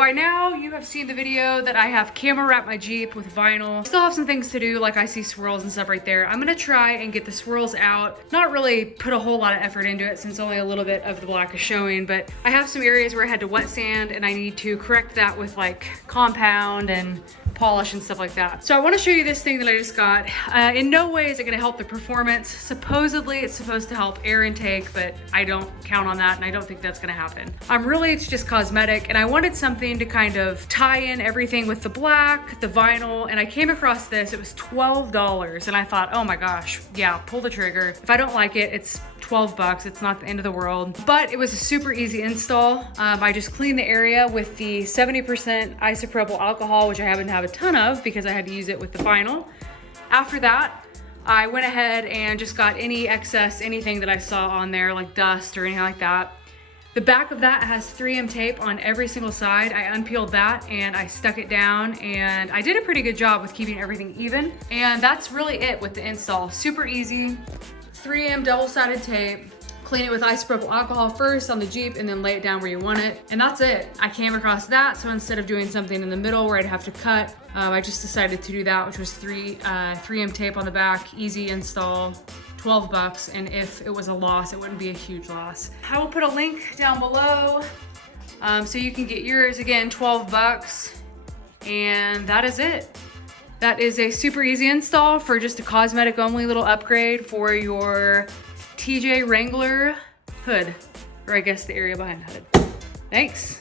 by now you have seen the video that I have camera wrapped my Jeep with vinyl. Still have some things to do, like I see swirls and stuff right there. I'm gonna try and get the swirls out. Not really put a whole lot of effort into it since only a little bit of the black is showing, but I have some areas where I had to wet sand and I need to correct that with like compound and polish and stuff like that. So I want to show you this thing that I just got. In no way is it going to help the performance. Supposedly it's supposed to help air intake, but I don't count on that and I don't think that's going to happen. Really, it's just cosmetic, and I wanted something to kind of tie in everything with the black, the vinyl, and I came across this. It was $12 and I thought, oh my gosh, yeah, pull the trigger. If I don't like it, it's 12 bucks. It's not the end of the world, but it was a super easy install. I just cleaned the area with the 70% isopropyl alcohol, which I happen to have a ton of because I had to use it with the vinyl. After that, I went ahead and just got any excess, anything that I saw on there, like dust or anything like that. The back of that has 3M tape on every single side. I unpeeled that and I stuck it down, and I did a pretty good job with keeping everything even. And that's really it with the install. Super easy. 3M double-sided tape. Clean it with isopropyl alcohol first on the Jeep and then lay it down where you want it. And that's it. I came across that, so instead of doing something in the middle where I'd have to cut, I just decided to do that, which was 3M tape on the back, easy install, 12 bucks. And if it was a loss, it wouldn't be a huge loss. I will put a link down below so you can get yours. Again, 12 bucks. And that is it. That is a super easy install for just a cosmetic only little upgrade for your TJ Wrangler hood, or I guess the area behind the hood. Thanks.